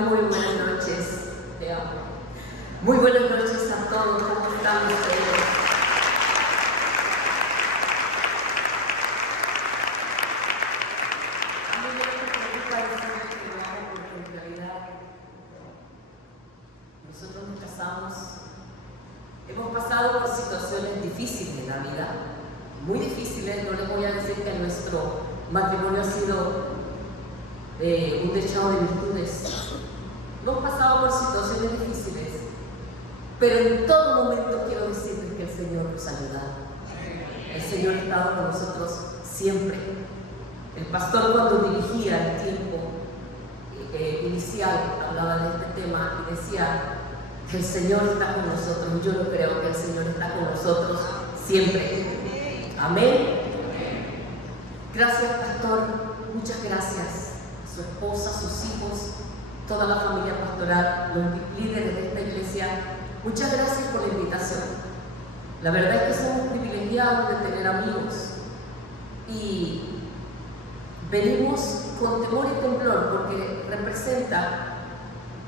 muy buenas noches. Te amo. Muy buenas noches a todos. ¿Cómo están ustedes? A mí me preocupa eso que lo hago porque en realidad nosotros nos casamos. Hemos pasado por situaciones difíciles en la vida, muy difíciles. No les voy a decir que nuestro matrimonio ha sido un dechado de virtudes. Hemos pasado por situaciones difíciles, pero en todo momento quiero decirles que el Señor nos ha ayudado. El Señor ha estado con nosotros siempre. El pastor, cuando dirigía el tiempo inicial, hablaba de este tema y decía que el Señor está con nosotros. Y yo no creo que el Señor está con nosotros siempre. Amén. Gracias, pastor. Muchas gracias. Su esposa, sus hijos, toda la familia pastoral, los líderes de esta iglesia, muchas gracias por la invitación. La verdad es que somos privilegiados de tener amigos y venimos con temor y temblor porque representa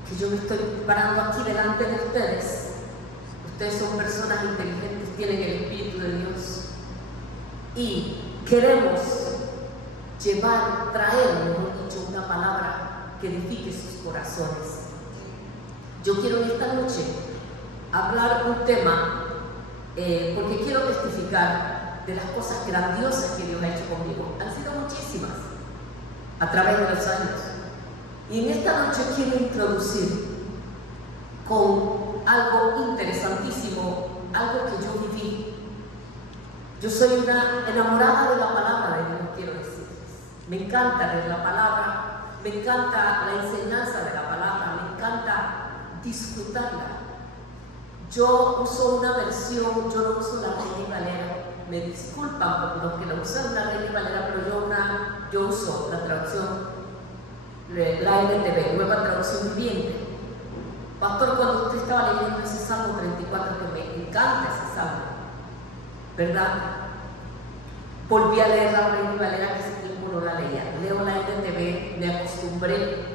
que yo me estoy parando aquí delante de ustedes. Ustedes son personas inteligentes, tienen el Espíritu de Dios y queremos traer, mejor dicho, una palabra que edifique sus corazones. Yo quiero en esta noche hablar un tema porque quiero testificar de las cosas grandiosas que Dios ha hecho conmigo. Han sido muchísimas a través de los años. Y en esta noche quiero introducir con algo interesantísimo, algo que yo viví. Yo soy una enamorada de la palabra de Dios, quiero decir. Me encanta leer la palabra, me encanta la enseñanza de la palabra, me encanta disfrutarla. Yo uso una versión, yo no uso la Reina Valera. Me disculpan por los que no usan la Reina Valera, pero yo uso la traducción, la NTV, Nueva Traducción Viviente. Pastor, cuando usted estaba leyendo ese Salmo 34, que me encanta ese Salmo, ¿verdad? Volví a leer la Reina Valera, que ese tiempo no la leía. Leo la NTV, me acostumbré.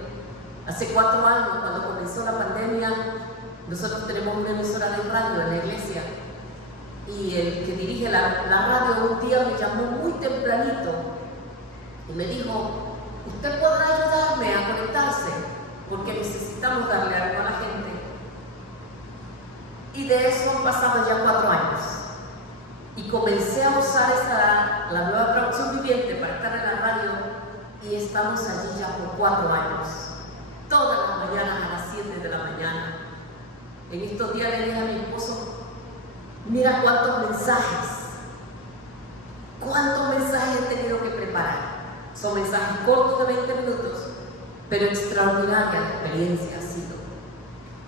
Hace 4 años, cuando comenzó la pandemia, nosotros tenemos una emisora de radio en la iglesia y el que dirige la radio un día me llamó muy tempranito y me dijo: usted podrá ayudarme a conectarse porque necesitamos darle algo a la gente. Y de eso han pasado ya 4 años. Y comencé a usar la Nueva Traducción Viviente para estar en la radio y estamos allí ya por 4 años. Todas las mañanas a las 7 de la mañana. En estos días le dije a mi esposo: mira cuántos mensajes he tenido que preparar. Son mensajes cortos de 20 minutos, pero extraordinaria la experiencia ha sido.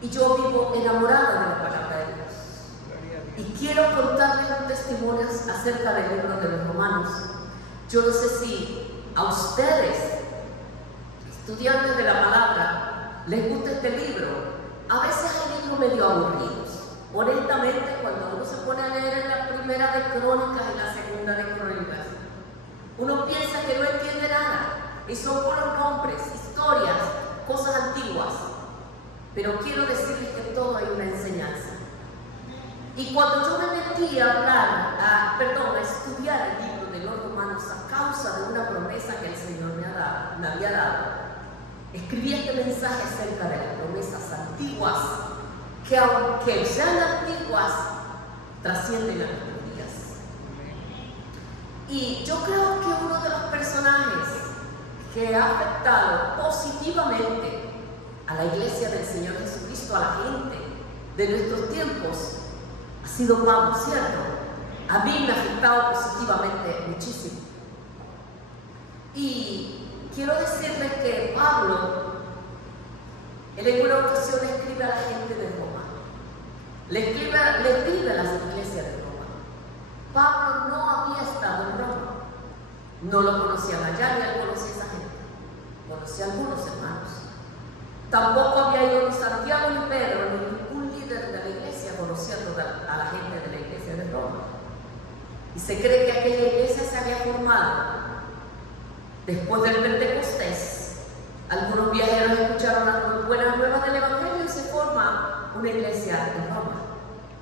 Y yo vivo enamorada de la palabra de Dios. Y quiero contarles un testimonio acerca del libro de los Romanos. Yo no sé si a ustedes, estudiantes de la palabra, les gusta este libro. A veces hay libros medio aburridos. Honestamente, cuando uno se pone a leer en la primera de Crónicas y la segunda de Crónicas, uno piensa que no entiende nada. Y son puros nombres, historias, cosas antiguas. Pero quiero decirles que todo hay una enseñanza. Y cuando yo me metí a estudiar el libro de los Romanos a causa de una promesa que el Señor me había dado, escribí este mensaje acerca de las promesas antiguas, que aunque sean antiguas, trascienden a nuestros días. Y yo creo que uno de los personajes que ha afectado positivamente a la iglesia del Señor Jesucristo, a la gente de nuestros tiempos, ha sido Pablo, ¿cierto? A mí me ha afectado positivamente muchísimo. Y quiero decirles que Pablo, él en una ocasión escribe a la gente de Roma, le escribe a las iglesias de Roma. Pablo no había estado en Roma, no lo conocían allá, ni él conocía a esa gente, conocía a algunos hermanos. Tampoco había ido ni Santiago ni Pedro, ni ningún líder de la iglesia conocía a la gente de la iglesia de Roma. Y se cree que aquella iglesia se había formado después del Pentecostés. Algunos viajeros escucharon buenas nuevas del Evangelio y se forma una iglesia en Roma.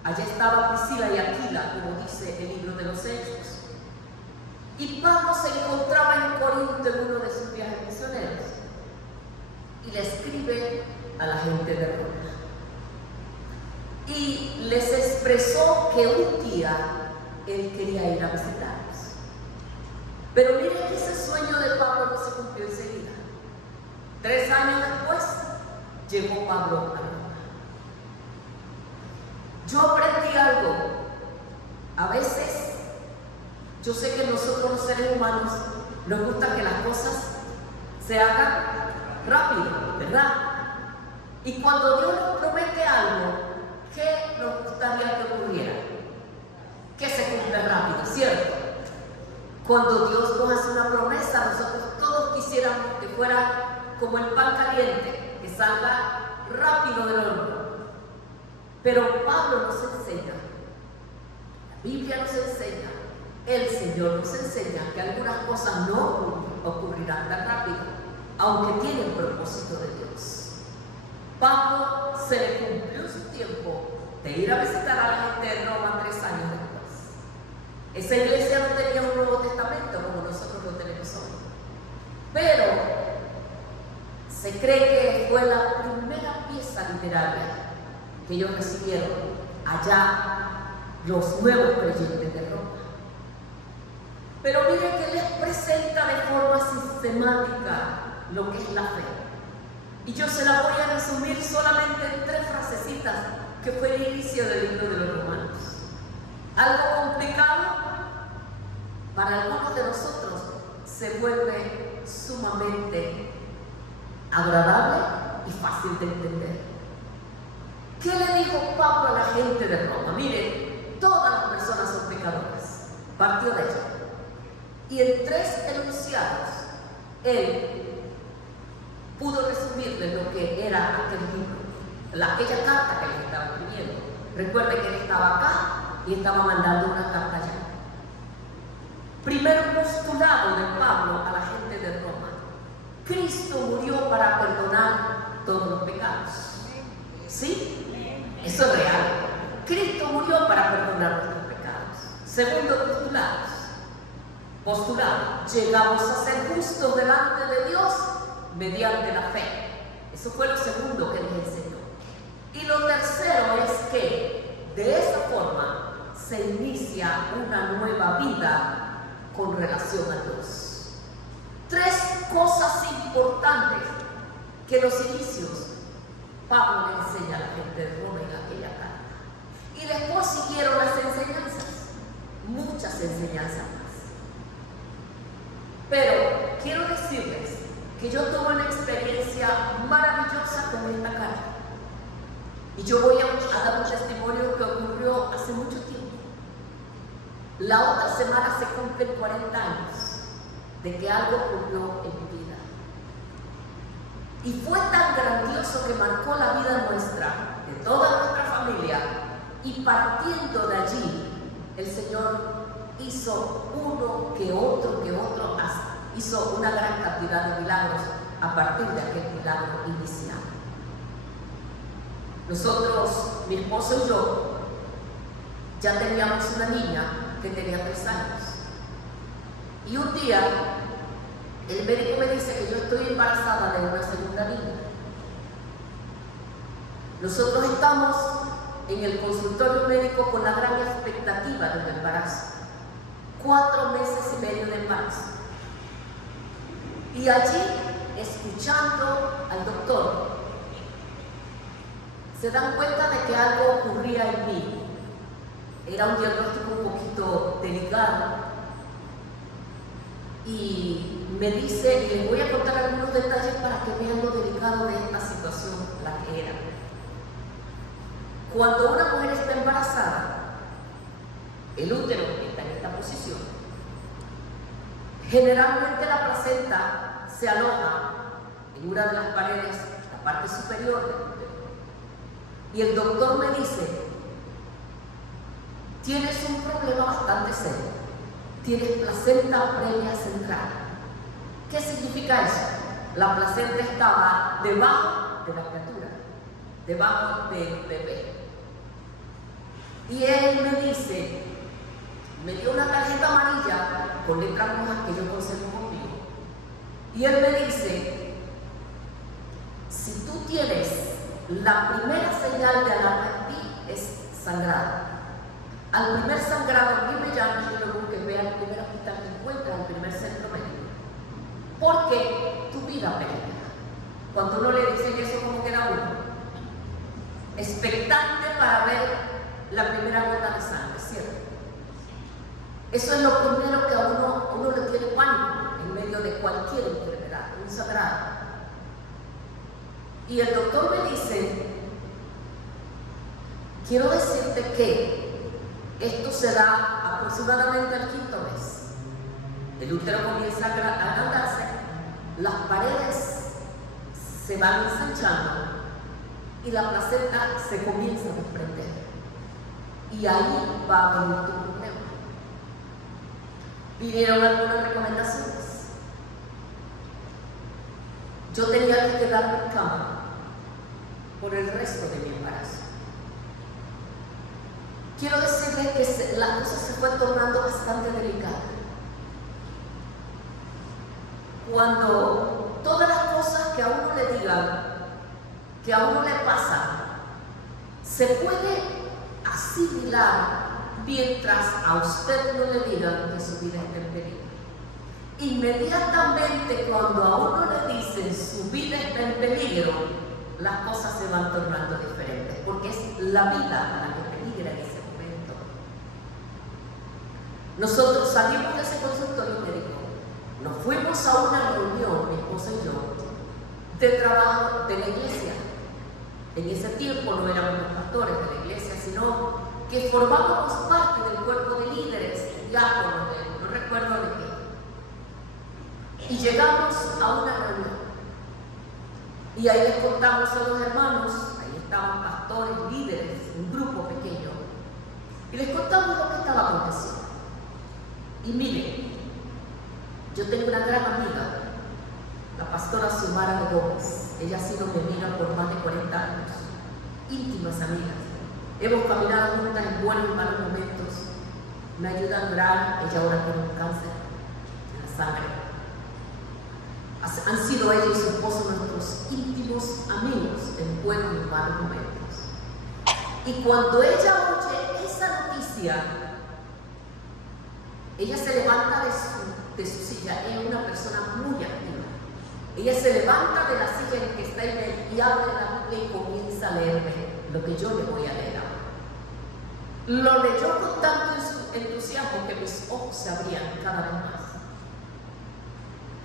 Allá estaba Priscila y Aquila, como dice el libro de los Hechos. Y Pablo se encontraba en Corinto en uno de sus viajes misioneros y le escribe a la gente de Roma. Y les expresó que un día él quería ir a visitarlos. Pero miren que ese sueño de Pablo no se cumplió enseguida. 3 años después llegó Pablo a Roma. Yo aprendí algo. A veces, yo sé que nosotros los seres humanos nos gusta que las cosas se hagan rápido, ¿verdad? Y cuando Dios nos promete algo, ¿qué nos gustaría que ocurriera? Que se cumpla rápido, ¿cierto? Cuando Dios nos hace una promesa, nosotros todos quisiéramos que fuera como el pan caliente, que salga rápido del horno. Pero Pablo nos enseña, la Biblia nos enseña, el Señor nos enseña que algunas cosas no ocurrirán tan rápido, aunque tienen propósito de Dios. Pablo se le cumplió su tiempo de ir a visitar a la gente de Roma 3 años después. Esa iglesia no tenía un Nuevo Testamento como nosotros lo tenemos hoy, pero se cree que fue la primera pieza literaria que ellos recibieron allá los nuevos creyentes de Roma. Pero miren que les presenta de forma sistemática lo que es la fe. Y yo se la voy a resumir solamente en 3 frasecitas, que fue el inicio del libro de los Romanos. Algo complicado para algunos de nosotros se vuelve sumamente agradable y fácil de entender. ¿Qué le dijo Pablo a la gente de Roma? Miren, todas las personas son pecadoras. Partió de ello. Y en 3 enunciados, él pudo resumirles lo que era aquel libro, aquella carta que le estaba escribiendo. Recuerden que él estaba acá y estaba mandando una carta allá. Primero postulado de Pablo a la gente de Roma: Cristo murió para perdonar todos los pecados. ¿Sí? Eso es real. Cristo murió para perdonar nuestros pecados. Segundo postulado, llegamos a ser justos delante de Dios mediante la fe. Eso fue lo segundo que les enseñó. Y lo tercero es que de esa forma se inicia una nueva vida con relación a Dios. 3 cosas importantes que los inicios Pablo le enseña a la gente de Roma en aquella carta. Y después siguieron las enseñanzas, muchas enseñanzas más. Pero quiero decirles que yo tuve una experiencia maravillosa con esta carta. Y yo voy a dar un testimonio que ocurrió hace mucho tiempo. La otra semana se cumplen 40 años de que algo ocurrió en mi vida. Y fue tan grandioso que marcó la vida nuestra, de toda nuestra familia, y partiendo de allí, el Señor hizo uno que otro, hizo una gran cantidad de milagros a partir de aquel milagro inicial. Nosotros, mi esposo y yo, ya teníamos una niña que tenía 3 años. Y un día, el médico me dice que yo estoy embarazada de una segunda niña. Nosotros estamos en el consultorio médico con la gran expectativa del embarazo. 4 meses y medio de embarazo. Y allí, escuchando al doctor, se dan cuenta de que algo ocurría en mí. Era un diagnóstico un poquito delicado. Y me dice, y les voy a contar algunos detalles para que vean lo delicado de esta situación, la que era. Cuando una mujer está embarazada, el útero está en esta posición. Generalmente la placenta se aloja en una de las paredes, la parte superior del útero. Y el doctor me dice: tienes un problema bastante serio. Tienes placenta previa central. ¿Qué significa eso? La placenta estaba debajo de la criatura, debajo del bebé. Y él me dice, me dio una tarjeta amarilla con letras rojas que yo conservo conmigo. Y él me dice, si tú tienes la primera señal de alarma en ti, es sangrado. Al primer sangrado, a mí me llaman y yo lo que vea el primer hospital que encuentra, el primer centro médico. Porque tu vida peligra. Cuando uno le dice eso, ¿cómo queda uno? Expectante para ver la primera gota de sangre, ¿cierto? Eso es lo primero que a uno le tiene pánico en medio de cualquier enfermedad, un sangrado. Y el doctor me dice, quiero decirte que esto se da aproximadamente al quinto mes. El útero comienza a agrandarse, las paredes se van ensanchando y la placenta se comienza a desprender. Y ahí va a venir tu problema. Vinieron algunas recomendaciones. Yo tenía que quedarme en cama por el resto de mi embarazo. Quiero decirles que la cosa se fue tornando bastante delicada. Cuando todas las cosas que a uno le digan, que a uno le pasan, se puede asimilar mientras a usted no le digan que su vida está en peligro. Inmediatamente cuando a uno le dicen su vida está en peligro, las cosas se van tornando diferentes, porque es la vida la que peligra en ese momento. Nosotros salimos de ese consultorio médico, nos fuimos a una reunión, mi esposa y yo, de trabajo de la iglesia. En ese tiempo no éramos los pastores de la iglesia, sino que formábamos parte del cuerpo de líderes, diáconos, no recuerdo de qué. Y llegamos a una reunión. Y ahí les contamos a los hermanos, ahí estaban pastores, líderes, un grupo pequeño, y les contamos lo que estaba aconteciendo. Y miren, yo tengo una gran amiga, la pastora Xiomara de Gómez. Ella ha sido mi amiga por más de 40 años, íntimas amigas. Hemos caminado juntas en buenos y malos momentos. Me ayuda a orar, ella ahora tiene un cáncer en la sangre. Han sido ella y su esposo nuestros íntimos amigos en buenos y malos momentos. Y cuando ella oye esa noticia, ella se levanta de su silla. Ella es una persona muy activa. Ella se levanta de la silla en que está y abre la Biblia y comienza a leerme lo que yo le voy a leer ahora. Lo leyó con tanto entusiasmo que mis ojos se abrían cada vez más.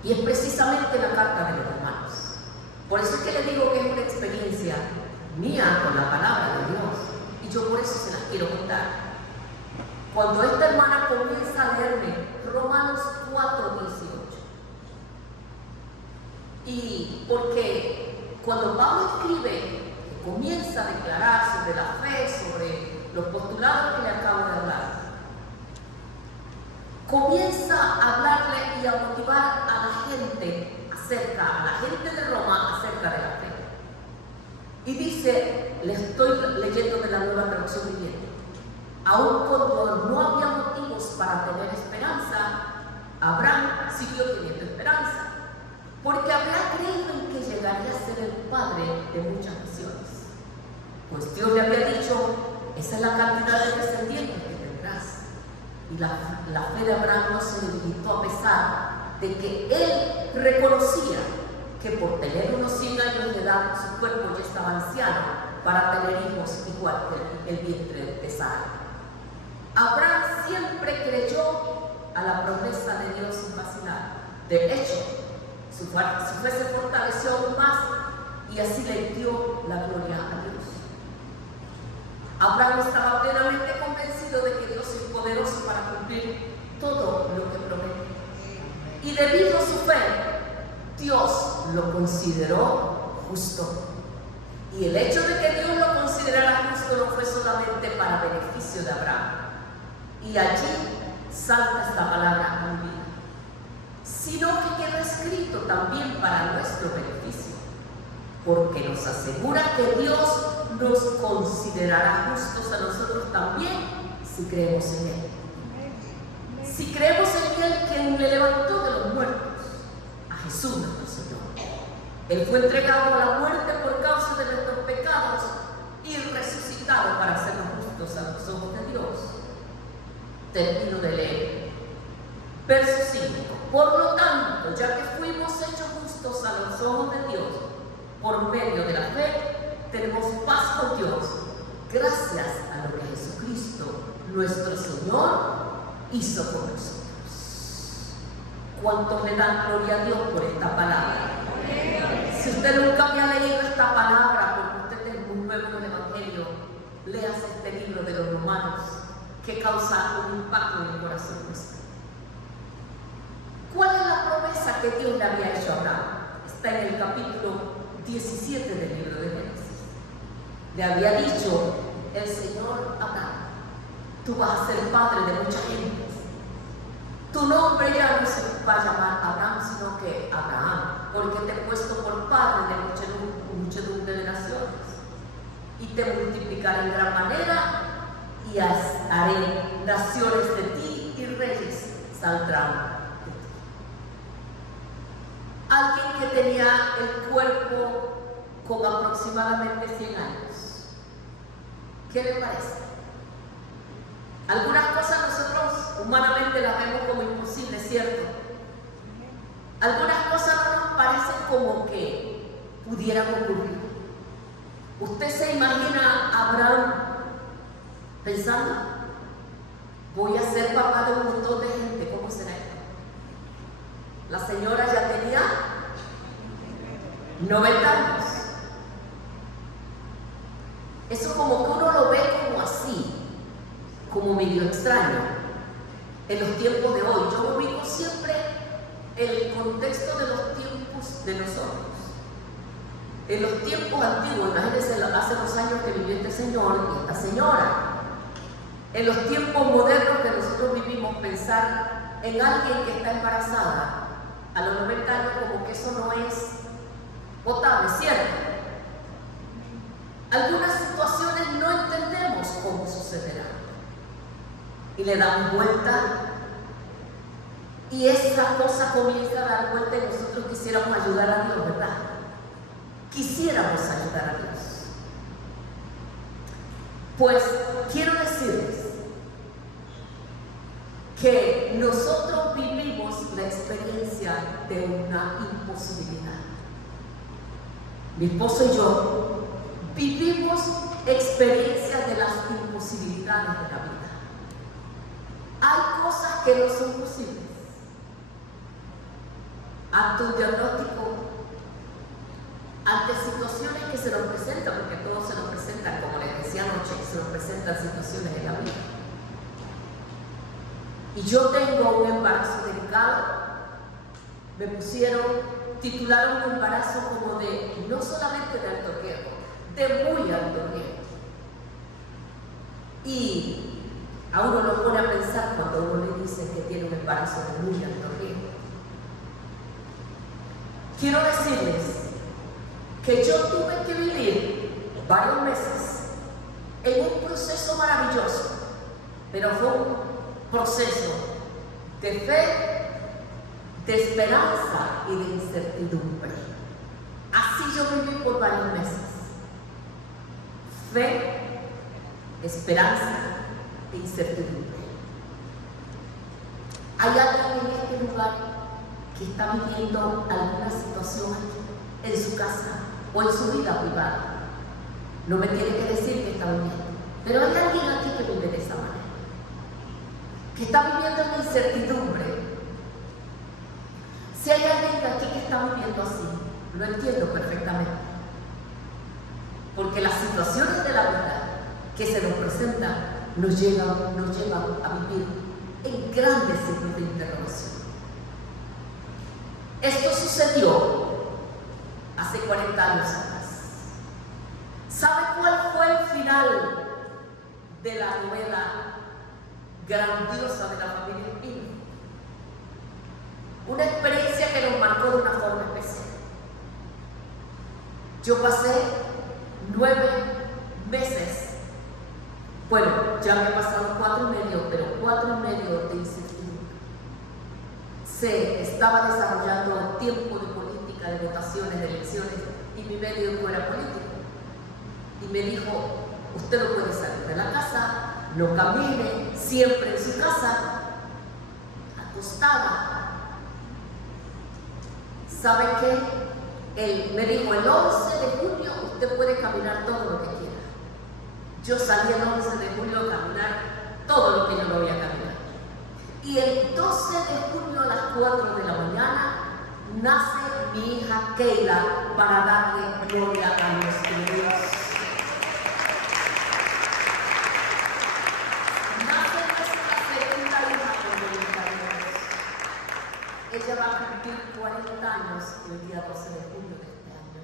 Y es precisamente la carta de los Romanos. Por eso es que le digo que es una experiencia mía con la palabra de Dios. Y yo por eso se las quiero contar. Cuando esta hermana comienza a leerme Romanos 4:18. Y porque cuando Pablo escribe, comienza a declarar sobre la fe, sobre los postulados que le acabo de hablar, comienza a hablarle y a motivar a la gente de Roma acerca de la fe. Y dice, le estoy leyendo de la Nueva Traducción Viviente, aun cuando no había motivos para tener esperanza, Abraham siguió teniendo esperanza, porque había creído en que llegaría a ser el padre de muchas naciones. Pues Dios le había dicho, esa es la cantidad de descendientes que tendrás. Y la fe de Abraham no se debilitó a pesar de que él reconocía que por tener unos 100 años de edad su cuerpo ya estaba anciano para tener hijos igual que el vientre de Sara. Abraham siempre creyó a la promesa de Dios sin vacilar. De hecho, su fe se fortaleció aún más y así le dio la gloria a Dios. Abraham estaba plenamente convencido de que Dios es poderoso para cumplir todo lo que promete. Y debido a su fe, Dios lo consideró justo. Y el hecho de que Dios lo considerara justo no fue solamente para beneficio de Abraham. Y allí salta esta palabra a mi vida, sino que quedó escrito también para nuestro beneficio. porque nos asegura que Dios nos considerará justos a nosotros también si creemos en Él. Si creemos en Él, quien le levantó de los muertos, a Jesús nuestro Señor. Él fue entregado a la muerte por causa de nuestros pecados y resucitado para hacernos justos a los ojos de Dios. Termino de leer. Verso 5. Por lo tanto, ya que fuimos hechos justos a los ojos de Dios, por medio de la fe, tenemos paz con Dios, gracias a lo que Jesucristo, nuestro Señor, hizo por nosotros. ¿Cuántos le dan gloria a Dios por esta palabra? Si usted nunca había leído esta palabra, porque usted es muy nuevo en el Evangelio, leas este libro de los Romanos, que causa un impacto en el corazón nuestro. ¿Cuál es la promesa que Dios le había hecho a Abraham? Está en el capítulo 17 del libro de Génesis. Le había dicho el Señor a Abraham: tú vas a ser padre de mucha gente. Tu nombre ya no se va a llamar Abraham, sino que Abraham, porque te he puesto por padre de muchedumbre de naciones, y te multiplicaré en gran manera, y haré naciones de ti, y reyes saldrán. Alguien que tenía el cuerpo con aproximadamente 100 años. ¿Qué le parece? Algunas cosas nosotros humanamente las vemos como imposibles, ¿cierto? Algunas cosas no nos parecen como que pudieran ocurrir. ¿Usted se imagina a Abraham pensando: voy a ser papá de un montón de gente? ¿Cómo será esto? La señora ya tenía 90 años. Eso como que uno lo ve como así, como medio extraño en los tiempos de hoy. Yo ubico siempre el contexto de los tiempos de nosotros. En los tiempos antiguos, imagínense hace los años que vivió este señor y esta señora. En los tiempos modernos que nosotros vivimos, pensar en alguien que está embarazada a los 90 años como que eso no es potable, ¿cierto? Algunas situaciones no entendemos cómo sucederá y le damos vuelta, y esa cosa comienza a dar vuelta y nosotros quisiéramos ayudar a Dios, ¿verdad? Quisiéramos ayudar a Dios. Pues quiero decirles que nosotros vivimos la experiencia de una imposibilidad. Mi esposo y yo vivimos experiencias de las imposibilidades de la vida. Hay cosas que no son posibles. Ante un diagnóstico, ante situaciones que se nos presentan, porque todos se nos presentan, como les decía anoche, se nos presentan situaciones en la vida. Y yo tengo un embarazo delicado. Me titularon un embarazo como de, no solamente de alto riesgo, de muy alto riesgo. Y a uno lo pone a pensar cuando uno le dice que tiene un embarazo de muy alto riesgo. Quiero decirles que yo tuve que vivir varios meses en un proceso maravilloso, pero fue un proceso de fe, de esperanza y de incertidumbre. Así yo viví por varios meses. Fe, esperanza e incertidumbre. ¿Hay alguien en este lugar que está viviendo alguna situación en su casa o en su vida privada? No me tiene que decir que está viviendo, pero hay alguien aquí que vive de esa manera, que está viviendo en incertidumbre. Si hay alguien aquí que está viviendo así, lo entiendo perfectamente, porque las situaciones de la vida que se nos presentan nos llevan a vivir en grandes signos de interrogación. Esto sucedió hace 40 años atrás. ¿Sabe cuál fue el final de la novela grandiosa de la familia Espino? Una experiencia que nos marcó de una forma especial. Yo pasé 9 meses, bueno, ya me he pasado 4 y medio, pero 4 y medio de incertidumbre. Se estaba desarrollando tiempo de política, de votaciones, de elecciones, y mi medio no era político. Y me dijo, usted no puede salir de la casa, no camine, siempre en su casa, acostada. ¿Sabe qué? Él me dijo, el 11 de junio usted puede caminar todo lo que quiera. Yo salí el 11 de junio a caminar todo lo que yo no voy a caminar. Y el 12 de junio a las 4 de la mañana nace mi hija Keila para darle gloria a nuestro Dios. Nace nuestra segunda hija por voluntad de Dios. Ella va a cumplir 40 años el día 12 de junio de este año.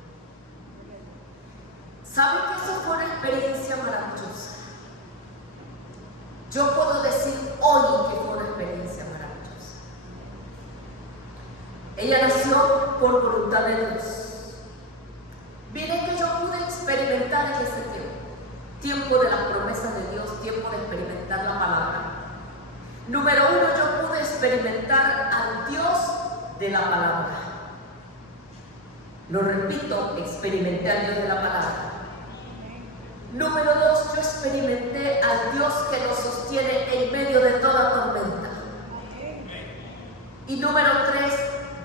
¿Saben que eso fue una experiencia maravillosa? Yo puedo decir hoy que fue una experiencia maravillosa. Ella nació por voluntad de Dios. Miren que yo pude experimentar en ese tiempo de las promesas de Dios, tiempo de experimentar la palabra. Número 1, yo pude experimentar al Dios de la palabra. Lo repito, experimenté al Dios de la palabra. Número 2, yo experimenté al Dios que nos sostiene en medio de toda tormenta. Y número 3,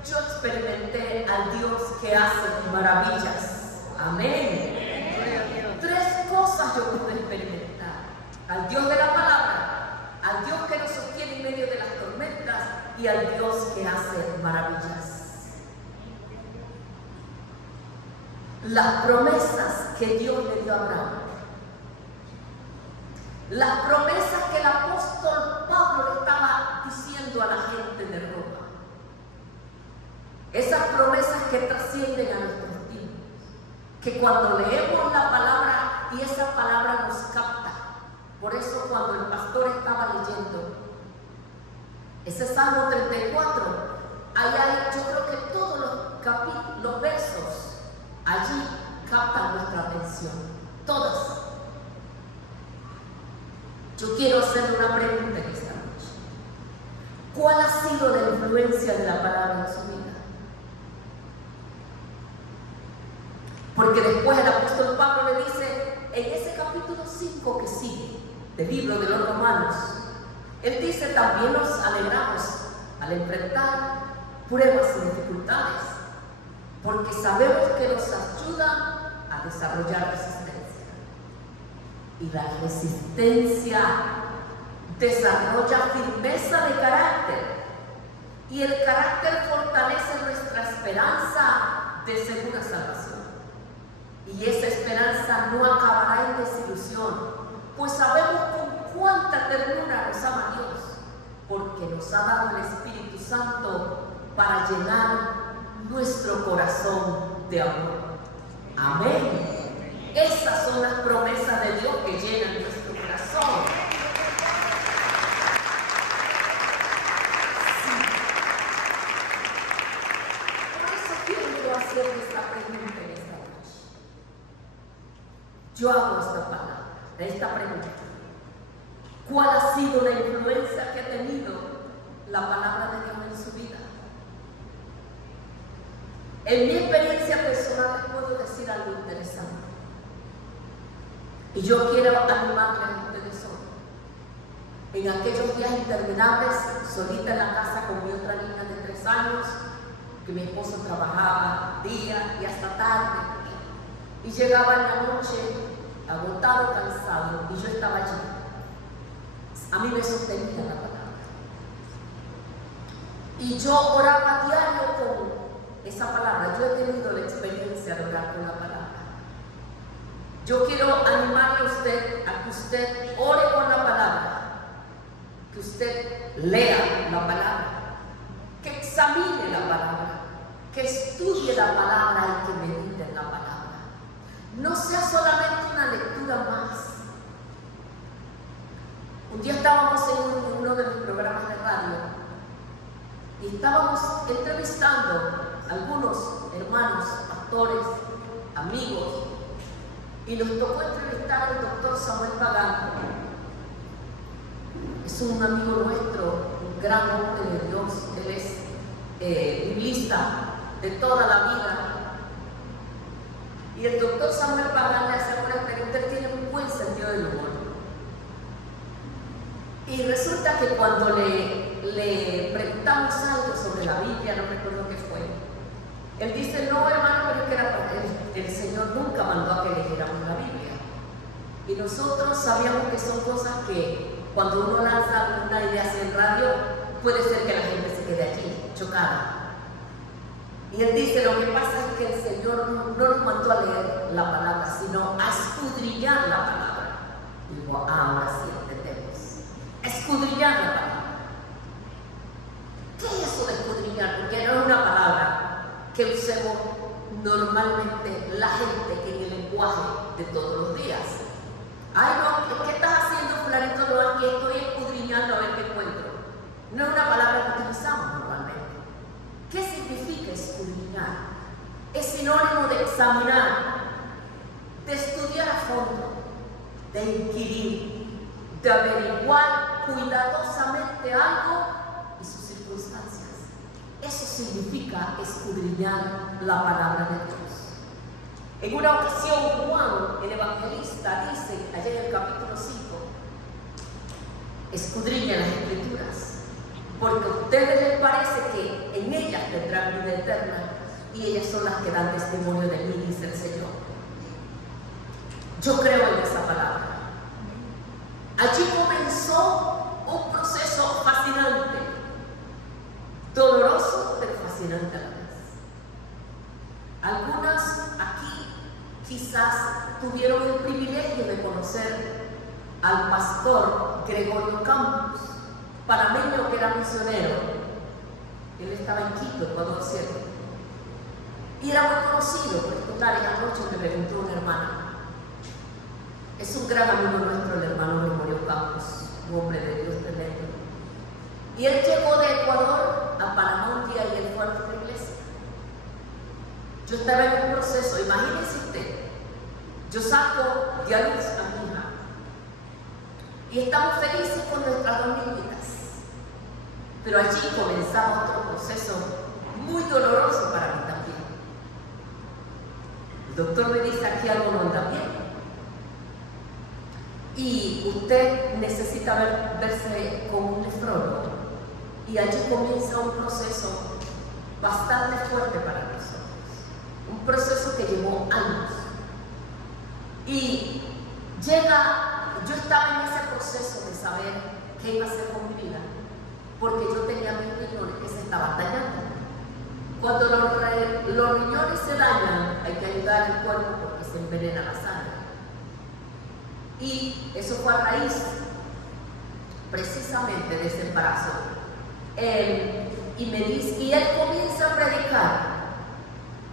yo experimenté al Dios que hace maravillas. Amén. 3 cosas yo pude experimentar. Al Dios de la palabra, al Dios que nos sostiene en medio de las tormentas y al Dios que hace maravillas. Las promesas que Dios le dio a Abraham. Las promesas que el apóstol Pablo le estaba diciendo a la gente de Roma. Esas promesas que trascienden a nuestros tiempos. Que cuando leemos la palabra y esa palabra nos capta. Por eso cuando el pastor estaba leyendo ese Salmo 34, ahí hay, yo creo que todos los versos allí captan nuestra atención. Todas. Yo quiero hacerle una pregunta en esta noche. ¿Cuál ha sido la influencia de la palabra en su vida? Porque después el apóstol Pablo le dice, en ese capítulo 5 que sigue, del libro de los Romanos, él dice, también nos alegramos al enfrentar pruebas y dificultades, porque sabemos que nos ayuda a desarrollar resistencia. Y la resistencia desarrolla firmeza de carácter, y el carácter fortalece nuestra esperanza de segura salvación. Y esa esperanza no acabará en desilusión, pues sabemos con cuánta ternura nos ama Dios, porque nos ha dado el Espíritu Santo para llenar nuestro corazón de amor. Amén. Esas son las promesas de Dios que llenan nuestro corazón. Sí. Por eso quiero yo hacerles esta pregunta en esta noche. Yo hago esta pregunta. ¿Cuál ha sido la influencia que ha tenido la palabra de Dios en su vida? En mi experiencia personal les puedo decir algo interesante. Y yo quiero animarles a ustedes hoy. En aquellos días interminables, solita en la casa con mi otra niña de 3 años, que mi esposo trabajaba día y hasta tarde, y llegaba en la noche agotado, cansado, y yo estaba allí. A mí me sostenía la palabra. Y yo oraba diario con esa palabra. Yo he tenido la experiencia de orar con la palabra. Yo quiero animarle a usted a que usted ore con la palabra, que usted lea la palabra, que examine la palabra, que estudie la palabra y que medite en la palabra. No sea solamente una lectura más. Un día estábamos en uno de los programas de radio y estábamos entrevistando a algunos hermanos, pastores, amigos, y nos tocó entrevistar al doctor Samuel Pagán. Es un amigo nuestro, un gran hombre de Dios. Él es biblista de toda la vida. Y el doctor Samuel Pagán le hace una pregunta. Él tiene un buen sentido del humor. Y resulta que cuando le preguntamos algo sobre la Biblia, no recuerdo qué fue, él dice: no, hermano, pero es que el Señor nunca mandó a que leyéramos la Biblia. Y nosotros sabíamos que son cosas que cuando uno lanza una idea así en radio, puede ser que la gente se quede allí, chocada. Y él dice: lo que pasa es que el Señor no nos mandó a leer la palabra, sino a escudriñar la palabra. Y digo: ahora sí entendemos. Escudriñar la palabra. ¿Qué es eso de escudriñar? Porque no es una palabra que usemos normalmente la gente en el lenguaje de todos los días. Ay, no, ¿qué estás haciendo, fulanito? No, aquí estoy escudriñando a ver qué encuentro. No es una palabra que utilizamos normalmente. ¿Qué significa escudriñar? Es sinónimo de examinar, de estudiar a fondo, de inquirir, de averiguar cuidadosamente algo y sus circunstancias. Eso significa escudriñar la palabra de Dios. En una ocasión, Juan, el evangelista, dice, allá en el capítulo 5, escudriña las Escrituras, porque a ustedes les parece que en ellas tendrán vida eterna, y ellas son las que dan testimonio de mí, dice el Señor. Yo creo en esa palabra. Allí comenzó un proceso fascinante, doloroso, pero fascinante a la vez. Algunas aquí quizás tuvieron el privilegio de conocer al pastor Gregorio Campos, panameño que era misionero. Él estaba en Quito, Ecuador, ¿cierto? Y era muy conocido por estos lares. Anoche me preguntó una hermana. Es un gran amigo nuestro, el hermano Gregorio Campos, un hombre de Dios tremendo. Y él llegó de Ecuador a Panamá un día y él fue a nuestra iglesia. Yo estaba en un proceso, imagínense usted, yo saco de a luz a mi hija y estamos felices con nuestras dos niñitas, pero allí comenzaba otro proceso muy doloroso para mí también. El doctor me dice: aquí algo no anda bien y usted necesita verse con un nefrólogo. Y allí comienza un proceso bastante fuerte para nosotros, un proceso que llevó años. Y yo estaba en ese proceso de saber qué iba a hacer con mi vida, porque yo tenía mis riñones que se estaban dañando. Cuando los riñones se dañan, hay que ayudar al cuerpo porque se envenena la sangre. Y eso fue a raíz precisamente de ese embarazo. Y él comienza a predicar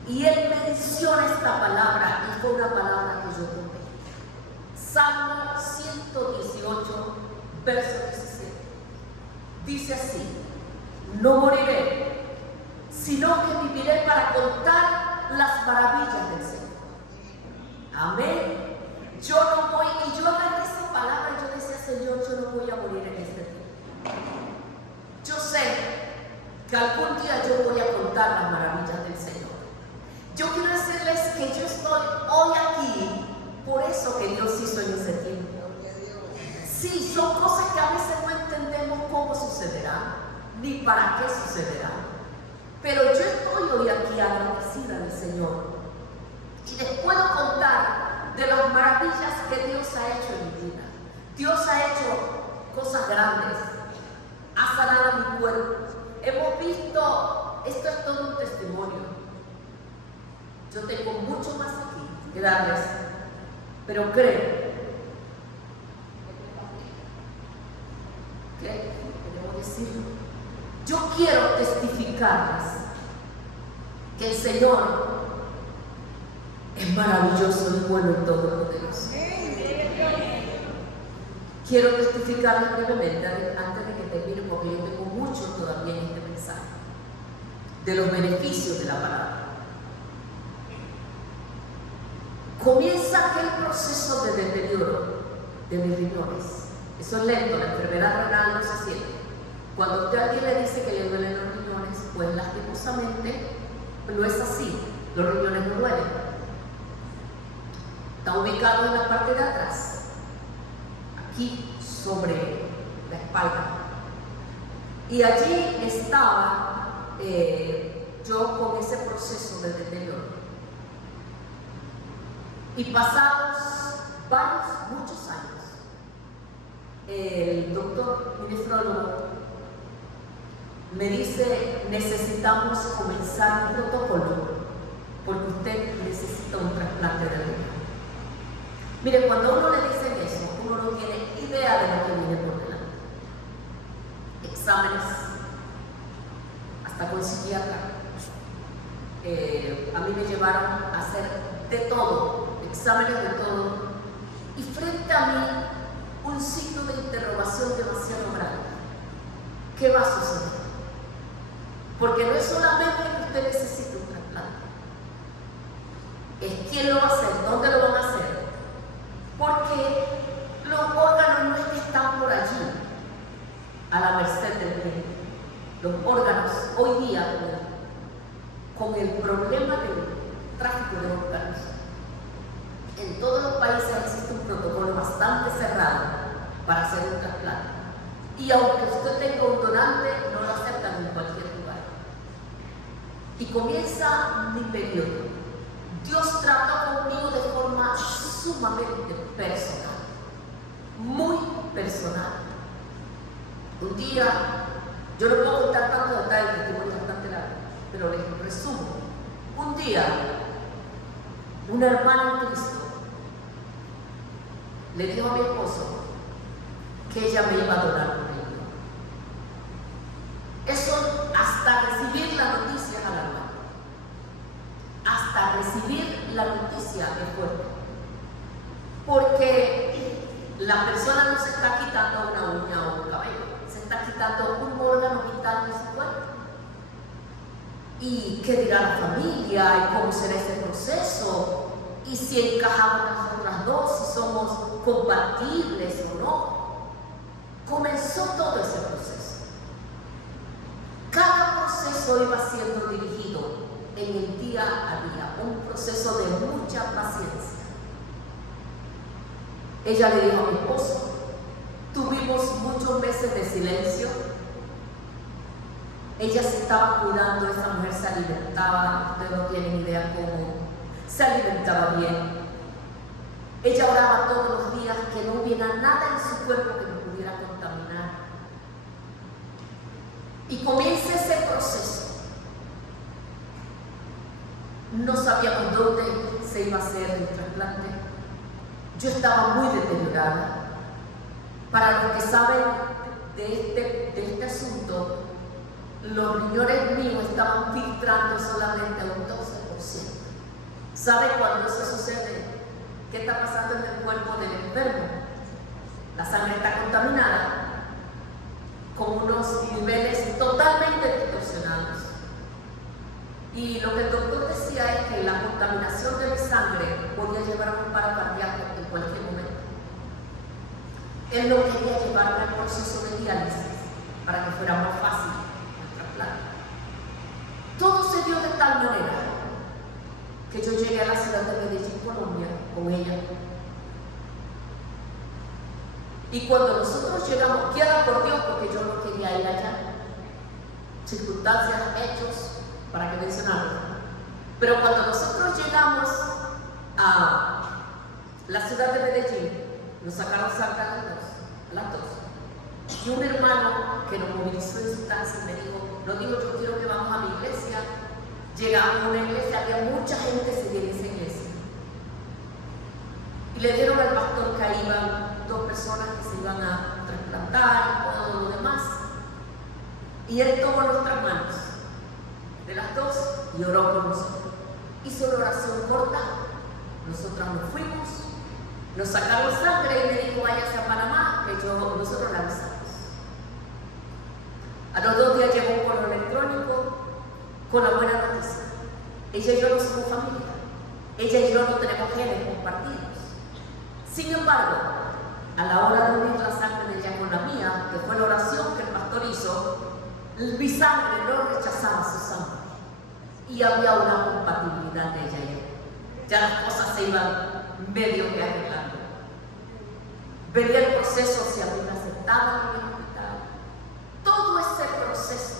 y él menciona esta palabra, y fue una palabra que yo tomé. Salmo 118, verso 17. Dice así: no moriré, sino que viviré para contar las maravillas del Señor. Amén. Yo no voy, y yo agarré esa palabra y yo decía: Señor, yo no voy a morir en este tiempo. Yo sé que algún día yo voy a contar las maravillas del Señor. Yo quiero decirles que yo estoy hoy aquí por eso que Dios hizo en ese tiempo. Sí, son cosas que a veces no entendemos cómo sucederán, ni para qué sucederán. Pero yo estoy hoy aquí agradecida del Señor. Y les puedo contar de las maravillas que Dios ha hecho en mi vida. Dios ha hecho cosas grandes. Ha sanado mi cuerpo. Hemos visto, esto es todo un testimonio. Yo tengo mucho más aquí que darles, pero creo que debo decirlo. Yo quiero testificarles que el Señor es maravilloso y bueno y todopoderoso. Quiero testificarles brevemente antes de que termine, porque yo tengo mucho todavía en este mensaje, de los beneficios de la palabra. comienza aquel proceso de deterioro de mis riñones. Eso es lento, la enfermedad renal no se siente. Cuando usted a alguien le dice que le duelen los riñones, pues lastimosamente no es así, los riñones no duelen. Está ubicado en la parte de atrás, aquí sobre la espalda. Y allí estaba yo con ese proceso de deterioro. Y pasados muchos años, el doctor, mi nefrólogo, me dice: necesitamos comenzar un protocolo porque usted necesita un trasplante de riñón. Mire, cuando a uno le dicen eso, uno no tiene idea de lo que viene por delante. Exámenes, hasta con psiquiatra. A mí me llevaron a hacer de todo, exámenes de todo, y frente a mí un signo de interrogación demasiado grande. ¿Qué va a suceder? Porque no es solamente que usted necesite un trasplante, es quién lo va a hacer, dónde lo van a hacer, porque los órganos no es que están por allí a la merced del médico. Los órganos hoy día, con el problema del tráfico de órganos, en todos los países existe un protocolo bastante cerrado para hacer un trasplante. Y aunque usted tenga un donante, no lo aceptan en cualquier lugar. Y comienza mi periodo. Dios trató conmigo de forma sumamente personal, muy personal. Un día, yo no puedo contar tanto detalle, que tengo bastante largo, pero les resumo. Un día, una hermana en Cristo le dijo a mi esposo que ella me iba a donar un riñón. Eso, hasta recibir la noticia, a la hermana, hasta recibir la noticia es fuerte, porque la persona no se está quitando una uña o un cabello, se está quitando un órgano vital de su cuerpo. ¿Y qué dirá la familia? ¿Y cómo será ese proceso? ¿Y si encajamos nosotras dos? ¿Si somos compatibles o no? Comenzó todo ese proceso. Cada proceso iba siendo dirigido en el día a día, un proceso de mucha paciencia. Ella le dijo a mi esposo: tuvimos muchos meses de silencio. Ella se estaba cuidando, esa mujer se alimentaba, ustedes no tienen idea cómo, se alimentaba bien. Ella oraba todos los días que no hubiera nada en su cuerpo que nos pudiera contaminar. Y comienza ese proceso. No sabíamos dónde se iba a hacer el trasplante. Yo estaba muy deteriorada. Para los que saben de este asunto, los riñones míos estaban filtrando solamente a un 12%. ¿Sabe cuando eso sucede? ¿Qué está pasando en el cuerpo del enfermo? La sangre está contaminada con unos niveles totalmente distorsionados. Y lo que el doctor decía es que la contaminación de mi sangre podía llevar a un paro cardíaco en cualquier momento. Él no quería llevarme al proceso de diálisis para que fuera más fácil el trasplante. Todo se dio de tal manera que yo llegué a la ciudad de Medellín, Colombia, con ella. Y cuando nosotros llegamos, quiera por Dios, porque yo no quería ir allá, circunstancias, hechos, para que mencionarlo. Pero cuando nosotros llegamos a la ciudad de Medellín, nos sacaron sangre a las dos. Y un hermano que nos movilizó en su taxi me dijo: no digo, yo quiero que vamos a mi iglesia. Llegamos a una iglesia, había mucha gente en esa iglesia. Y le dieron al pastor que ahí iban 2 personas que se iban a trasplantar y todo lo demás. Y él tomó nuestras manos de las dos y oró por nosotros. Hizo una oración corta, nosotras nos fuimos, nos sacaron sangre y me dijo: váyase a Panamá, que nosotros la avisamos. A los 2 días llegó un correo electrónico con la buena noticia. Ella y yo no somos familia, ella y yo no tenemos genes compartidos. Sin embargo, a la hora de unir la sangre de ella con la mía, que fue la oración que el pastor hizo, mi sangre no rechazaba su sangre. Y había una compatibilidad de ella y él. Ya las cosas se iban medio que arreglando. Venía el proceso, si a mí me aceptaban en el hospital. Todo ese proceso,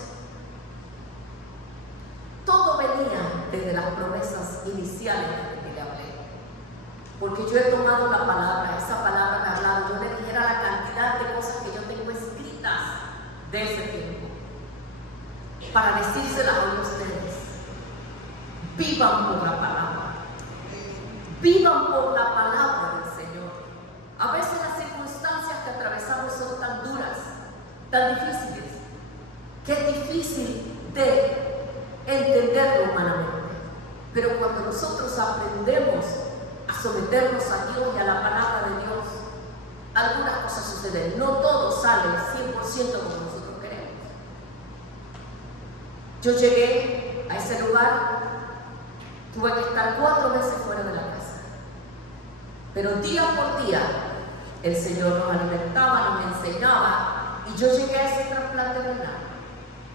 todo venía desde las promesas iniciales que le hablé. Porque yo he tomado la palabra, esa palabra me ha hablado. Yo le dijera la cantidad de cosas que yo tengo escritas de ese tiempo, para decírselas hoy a ustedes. Vivan por la palabra. Vivan por la palabra del Señor. A veces las circunstancias que atravesamos son tan duras, tan difíciles, que es difícil de entenderlo humanamente. Pero cuando nosotros aprendemos a someternos a Dios y a la palabra de Dios, algunas cosas suceden. No todo sale 100% como nosotros queremos. Yo llegué a ese lugar, tuve que estar 4 meses fuera de la casa. Pero día por día el Señor nos alimentaba, nos enseñaba, y yo llegué a ese trasplante renal.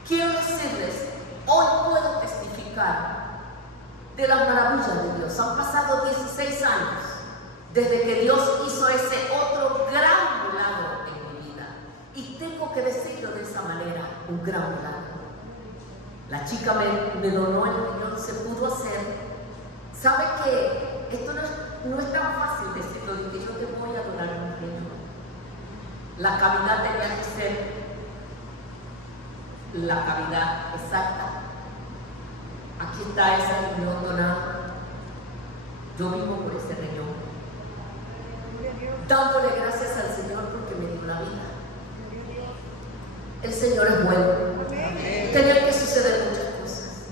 Quiero decirles, hoy puedo testificar de las maravillas de Dios. Han pasado 16 años desde que Dios hizo ese otro gran milagro en mi vida. Y tengo que decirlo de esa manera, un gran milagro. La chica me donó el riñón, se pudo hacer. ¿Sabe que esto no es tan fácil decirlo, de que yo te voy a donar un riñón? La cavidad tenía que ser la cavidad exacta. Aquí está ese riñón donado. Yo vivo por ese riñón, dándole gracias al Señor porque me dio la vida. El Señor es bueno. Tenían que suceder muchas cosas.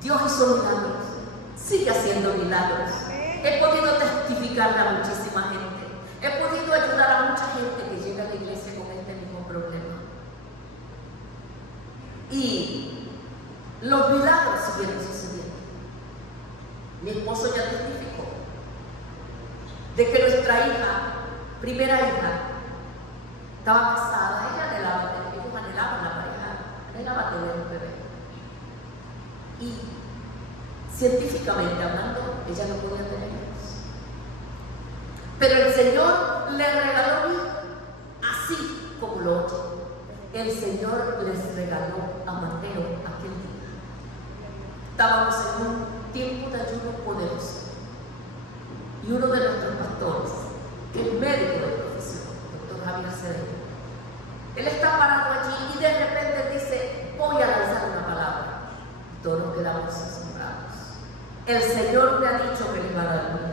Dios hizo milagros, sigue haciendo milagros. He podido testificarle a muchísima gente. He podido ayudar a mucha gente que llega a la iglesia con este mismo problema. Y los milagros siguieron sucediendo. Mi esposo ya testificó de que nuestra hija, primera hija, estaba casada. Ellos anhelaban la pareja, anhelaba tener un bebé. Y científicamente hablando, ella no podía tener hijos. Pero el Señor le regaló un hijo, así como lo oye. El Señor les regaló a Mateo aquel día. Estábamos en un tiempo de ayuno poderoso. Y uno de nuestros pastores, el médico de profesión, doctor Javier Cedeño, él está parado allí y de repente dice: voy a lanzar una palabra. Y todos nos quedamos asombrados. El Señor me ha dicho que le va a dar vida.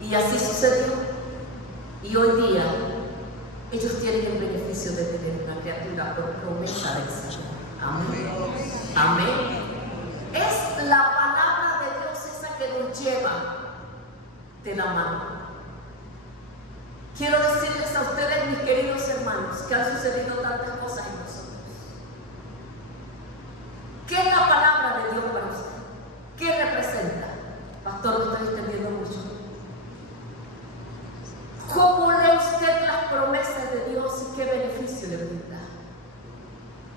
Y así sucedió. Y hoy día ellos tienen el beneficio de tener una criatura por promesa del Señor. Amén. Amén. Es la palabra de Dios esa que nos lleva de la mano. Quiero decirles a ustedes, mis queridos hermanos, que han sucedido tantas cosas en nosotros. ¿Qué es la palabra de Dios para usted? ¿Qué representa? Pastor, me estoy extendiendo mucho. ¿Cómo lee usted las promesas de Dios y qué beneficio le brinda?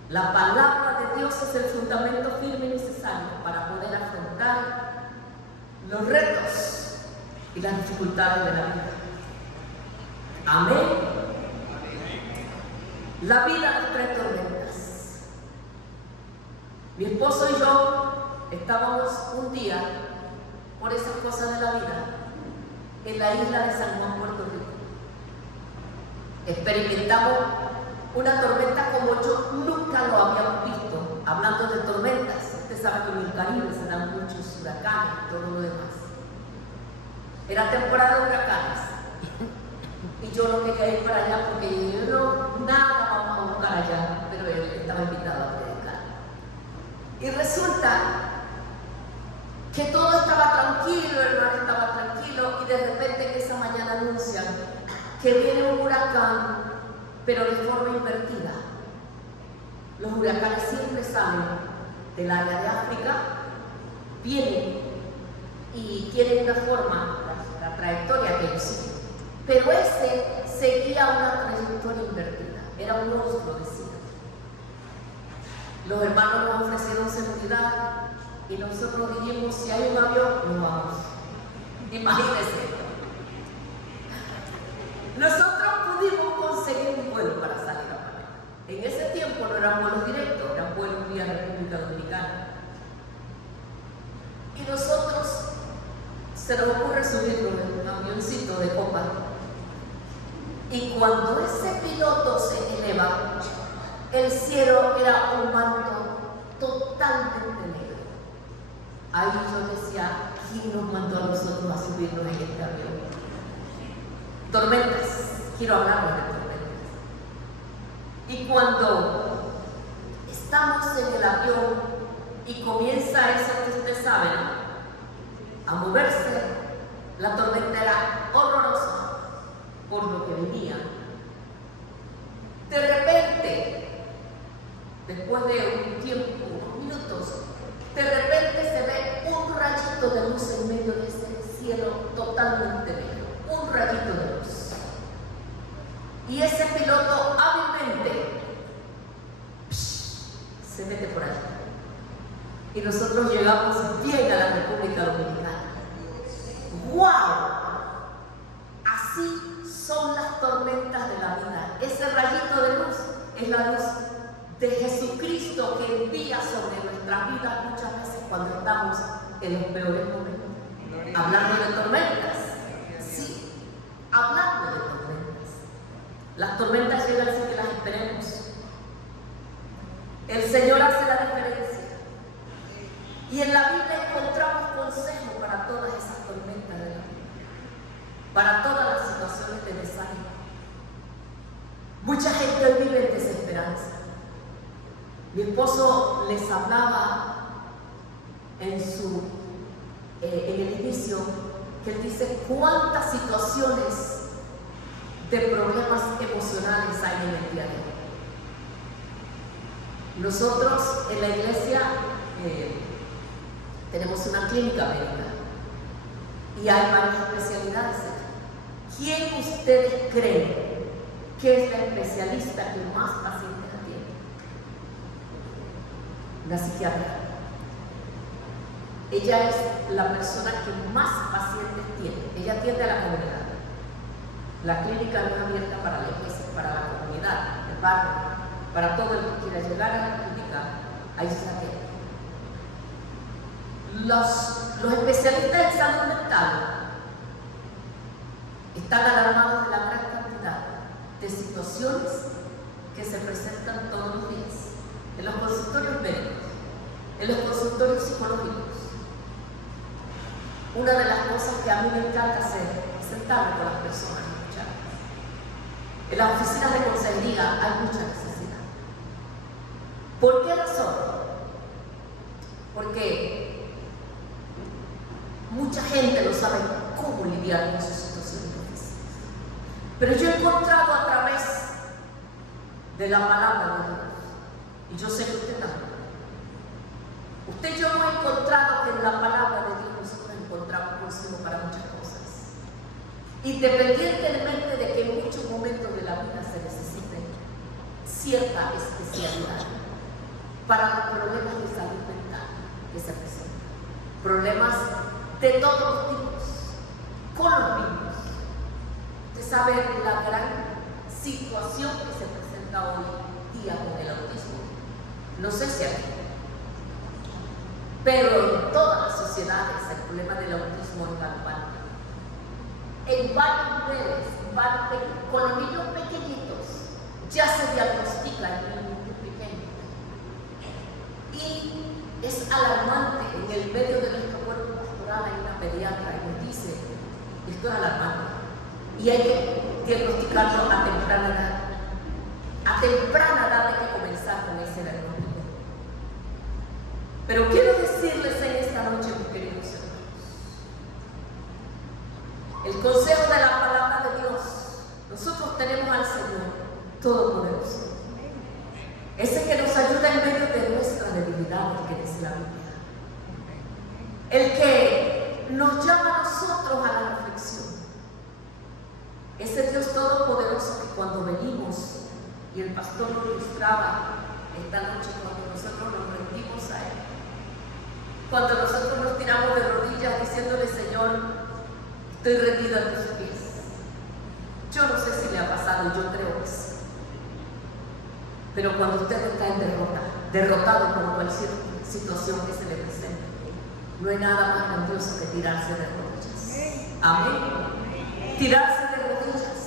La palabra de Dios es el fundamento firme y necesario para poder afrontar los retos y las dificultades de la vida. Amén. La vida nos trae tormentas. Mi esposo y yo estábamos un día, por esas cosas de la vida, en la isla de San Juan, Puerto Rico. Experimentamos una tormenta como yo nunca lo habíamos visto. Hablando de tormentas, usted sabe que en el Caribe se dan muchos huracanes y todo lo demás. Era temporada de huracanes. Y yo no quería ir para allá porque yo no, nada vamos a buscar allá, pero él estaba invitado a predicar. Y resulta que todo estaba tranquilo, el mar estaba tranquilo, y de repente en esa mañana anuncian que viene un huracán, pero de forma invertida. Los huracanes siempre salen del área de África, vienen y tienen una forma, la trayectoria que ellos siguen. Pero este seguía una trayectoria invertida, era un monstruo, decía. Los hermanos nos ofrecieron seguridad y nosotros dijimos, si hay un avión, nos vamos. Imagínense. Nosotros pudimos conseguir un vuelo para salir a Panamá. En ese tiempo no eran vuelos directos, eran vuelos vía República Dominicana. Y nosotros se nos ocurre subirnos en un avioncito de copa. Y cuando ese piloto se eleva, el cielo era un manto totalmente negro. Ahí yo decía, ¿quién nos mandó a nosotros a subirnos en este avión? Tormentas, quiero hablarles de tormentas. Y cuando estamos en el avión y comienza eso que ustedes saben, a moverse, la tormenta era horrorosa por lo que venía. De repente, después de un tiempo, unos minutos, de repente se ve un rayito de luz en medio de ese cielo totalmente negro, un rayito de luz. Y ese piloto hábilmente se mete por allí. Y nosotros llegamos bien a la República Dominicana. ¡Wow! Así son las tormentas de la vida. Ese rayito de luz es la luz de Jesucristo que envía sobre nuestras vidas muchas veces cuando estamos en los peores momentos. Hablando de tormentas. Sí, hablando de tormentas. Las tormentas llegan sin que las esperemos. El Señor hace la diferencia. Y en la Biblia encontramos consejos para todas esas tormentas de la vida, para todas las situaciones de desánimo. Mucha gente hoy vive en desesperanza. Mi esposo les hablaba en el inicio, que él dice cuántas situaciones de problemas emocionales hay en el día de hoy. Nosotros en la iglesia tenemos una clínica médica y hay varias especialidades. ¿Quién ustedes creen que es la especialista que más pacientes atiende? La psiquiatra. Ella es la persona que más pacientes tiene. Ella atiende a la comunidad. La clínica no es abierta para la iglesia, para la comunidad, el barrio, para todo el que quiera llegar a la clínica. Ahí se atiende. Los especialistas en salud mental están alarmados de la gran cantidad de situaciones que se presentan todos los días en los consultorios médicos, en los consultorios psicológicos. Una de las cosas que a mí me encanta hacer es sentarme con las personas y escucharlas. En las oficinas de consejería hay mucha necesidad. ¿Por qué razón? Porque mucha gente no sabe cómo lidiar con sus situaciones difíciles. Pero yo he encontrado a través de la palabra de Dios, y yo sé que usted también. Usted y yo hemos encontrado que en la palabra de Dios nosotros encontramos consejo para muchas cosas. Independientemente de que en muchos momentos de la vida se necesite cierta especialidad para los problemas de salud mental que se presentan. Problemas de todos los tipos, con los niños. Usted sabe la gran situación que se presenta hoy día con el autismo. No sé si aquí, pero en todas las sociedades el problema del autismo es galopante. En varios niveles, con los niños pequeñitos, ya se diagnostica en niños muy pequeños. Y es alarmante. En el medio de nuestro cuerpo pastoral hay una pediatra y nos dice, esto es alarmante. Y hay que diagnosticarlo a temprana edad. A temprana edad hay que comenzar con ese diagnóstico. Pero quiero decirles en esta noche, mis queridos hermanos, el consejo de la palabra de Dios. Nosotros tenemos al Señor Todopoderoso, ese que nos ayuda en medio de nuestra debilidad, que dice la Biblia, el que nos llama a nosotros a la reflexión. Ese Dios todopoderoso que cuando venimos, y el pastor lo ilustraba esta noche, cuando nosotros nos rendimos a Él, cuando nosotros nos tiramos de rodillas diciéndole: Señor, estoy rendido a tus pies. Yo no sé si le ha pasado, yo creo que sí. Pero cuando usted está en derrotado por cualquier situación que se le presente, no hay nada más grandioso que tirarse de rodillas. Amén. Tirarse de rodillas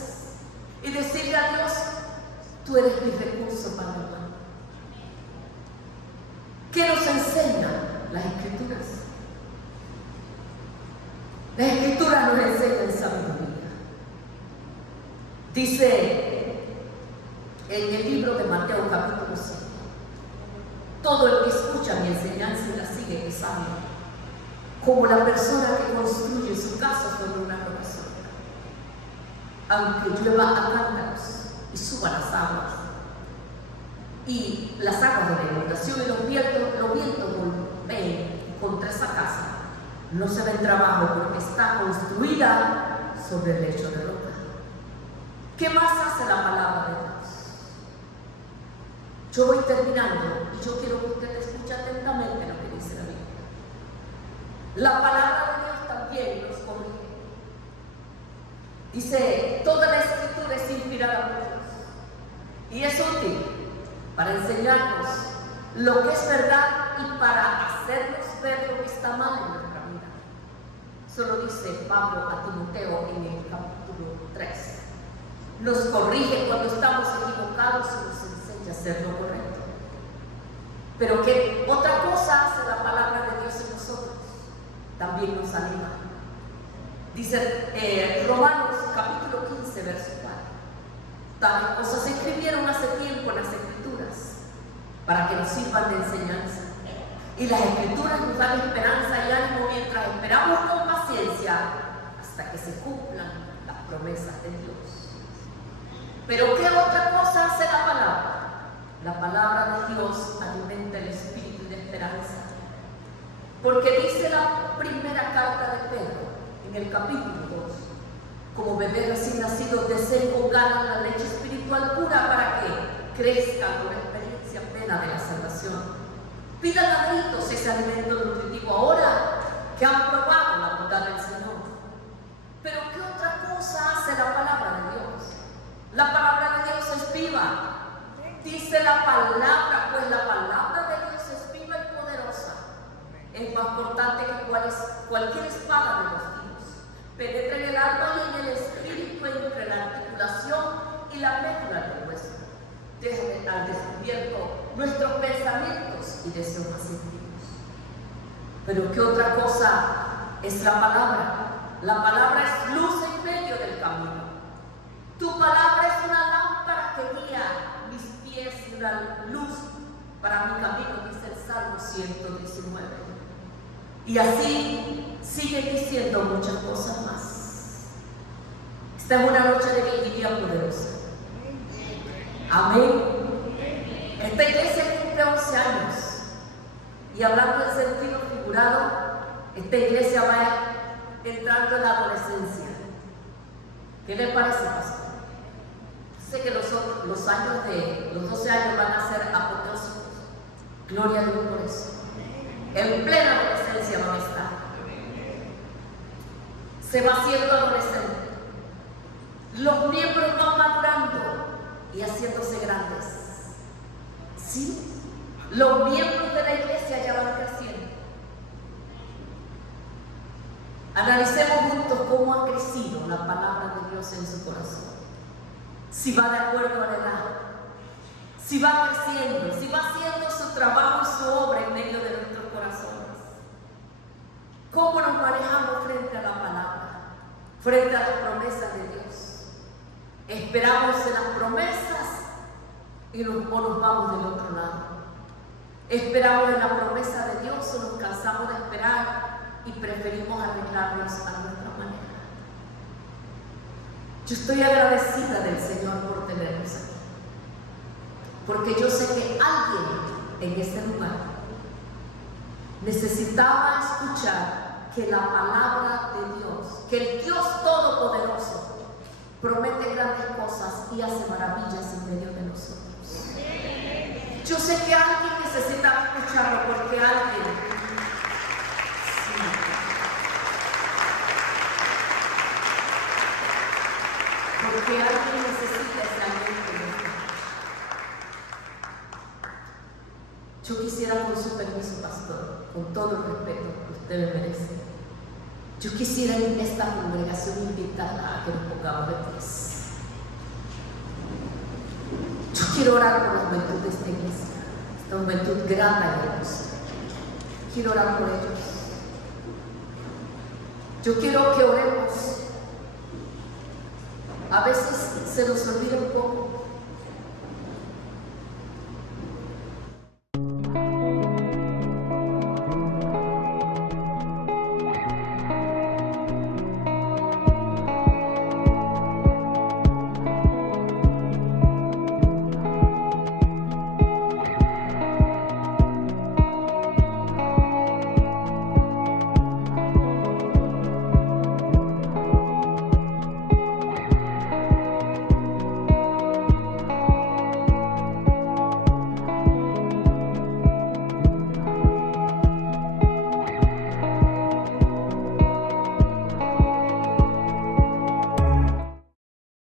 y decirle a Dios: tú eres mi recurso, Padre amado. ¿Qué nos enseñan las Escrituras? Las Escrituras nos enseñan sabiduría. Dice en el libro de Mateo capítulo 5: todo el que escucha mi enseñanza y la sigue es sabio, como la persona que construye su casa sobre una roca sólida. Aunque llueva a cántaros y suban las aguas de la inundación, y los vientos golpeen contra esa casa, no se vendrá abajo, porque está construida sobre el lecho de roca. ¿Qué más hace la palabra de Dios? Yo voy terminando y yo quiero que usted escuche atentamente lo que dice la Biblia. La palabra de Dios también nos corrige. Dice: toda la Escritura es inspirada por Dios y es útil para enseñarnos lo que es verdad y para hacernos ver lo que está mal en nuestra vida. Eso lo dice Pablo a Timoteo en el capítulo 3. Nos corrige cuando estamos equivocados y nos enseña a hacer lo correcto. Pero ¿qué otra cosa hace la palabra de Dios en nosotros? También nos anima. Dice Romanos capítulo 15, verso 4: tales cosas se escribieron hace tiempo en las Escrituras para que nos sirvan de enseñanza. Y las Escrituras nos dan esperanza y ánimo mientras esperamos con paciencia hasta que se cumplan las promesas de Dios. Pero ¿qué otra cosa hace la palabra? La palabra de Dios alimenta el espíritu de esperanza. Porque dice la primera carta de Pedro, en el capítulo 2: como bebés recién nacidos deseen con ganas la leche espiritual pura para que crezcan con la experiencia plena de la salvación. Pidan a gritos ese alimento nutritivo ahora que han probado la bondad del Señor. Pero ¿qué otra cosa hace la palabra de Dios? La palabra de Dios es viva. Dice la palabra, pues la palabra de Dios es viva y poderosa. Es más cortante que cualquier espada de los filos. Penetra en el alma y en el espíritu, entre la articulación y la médula del hueso. Deja al descubierto nuestros pensamientos y deseos más íntimos. Pero ¿qué otra cosa es la palabra? La palabra es luz en medio del camino. Tu palabra es una lámpara que guía mis pies y una luz para mi camino, dice el Salmo 119. Y así sigue diciendo muchas cosas más. Esta es una noche de vigilia poderosa. Amén. Esta iglesia cumple 11 años. Y hablando en sentido figurado, esta iglesia va entrando en la adolescencia. ¿Qué le parece, pastor? Sé que los años de los 12 años van a ser apoteósicos. Gloria a Dios por eso. En plena adolescencia van a estar. Se va haciendo adolescente. Los miembros van madurando y haciéndose grandes. ¿Sí? Los miembros de la iglesia ya van creciendo. Analicemos juntos cómo ha crecido la palabra de Dios en su corazón. Si va de acuerdo a la edad, si va creciendo, si va haciendo su trabajo y su obra en medio de nuestros corazones. ¿Cómo nos manejamos frente a la palabra, frente a las promesas de Dios? ¿Esperamos en las promesas o nos vamos del otro lado? ¿Esperamos en la promesa de Dios o nos cansamos de esperar y preferimos arreglarnos a nuestra manera? Yo estoy agradecida del Señor por tenernos aquí, porque yo sé que alguien en este lugar necesitaba escuchar que la palabra de Dios, que el Dios Todopoderoso promete grandes cosas y hace maravillas en medio de nosotros. Yo sé que alguien necesita escucharlo porque alguien, porque alguien necesita ese aliento. Yo quisiera, con su permiso, pastor, con todo el respeto que usted me merece, yo quisiera en esta congregación invitarla a que nos pongamos de pies. Yo quiero orar por la juventud de esta iglesia, esta juventud grande y hermosa. Quiero orar por ellos. Yo quiero que oremos. A veces se nos olvida un poco